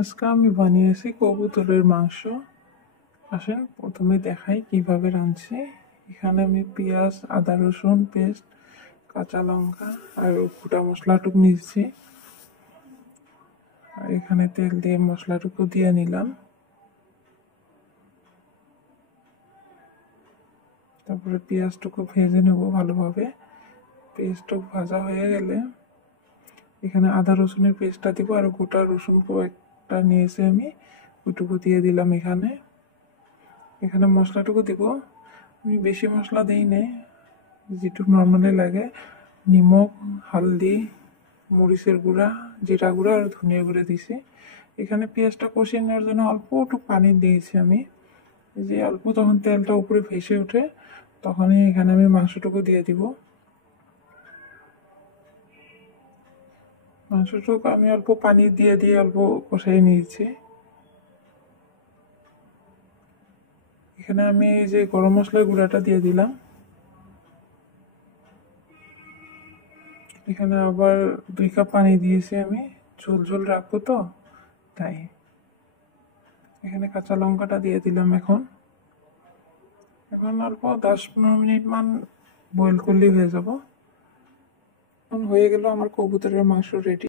আজকে আমি বানিয়েছি কবুতরের মাংস। আসেন প্রথমে দেখাই কিভাবে রাঁধছি। এখানে আমি পেঁয়াজ, আদা রসুন পেস্ট, কাঁচা লঙ্কা আর গোটা মশলাটুকু নিয়েছি। আর এখানে তেল দিয়ে মশলাটুকু দিয়ে নিলাম। তারপরে পেঁয়াজটুকু ভেজে নেব ভালোভাবে। পেঁয়াজটুকু ভাজা হয়ে গেলে এখানে আদা রসুনের পেস্টটা দিব, আর গোটা রসুন কয়েকটা নিয়েছি আমি, ওইটুকু দিয়ে দিলাম। এখানে মশলাটুকু দিব। আমি বেশি মশলা দিই নাই, যেটুকু নর্মালি লাগে। নিমক, হলদি, মরিচের গুঁড়া, জিরা গুঁড়া আর ধনিয়া গুঁড়া দিছি। এখানে পেঁয়াজটা কষিয়ে নেওয়ার জন্য অল্প একটু পানি দিয়েছি আমি। যে অল্প যখন তেলটা উপরে ভেসে ওঠে তখনই এখানে আমি মাংসটুকু দিয়ে দিব। মাংসটুকু আমি অল্প পানি দিয়ে দিয়ে অল্প কষাই নিয়েছি। এখানে আমি এই যে গরম মশলার গুঁড়াটা দিয়ে দিলাম। এখানে আবার 2 কাপ পানি দিয়েছি আমি, ঝোল ঝোল রাখবো তো তাই। এখানে কাঁচা লঙ্কাটা দিয়ে দিলাম। এখন অল্প 10-15 মিনিট বয়েল করলেই হয়ে যাব। এখন হয়ে গেল আমার কবুতরের মাংস রেডি।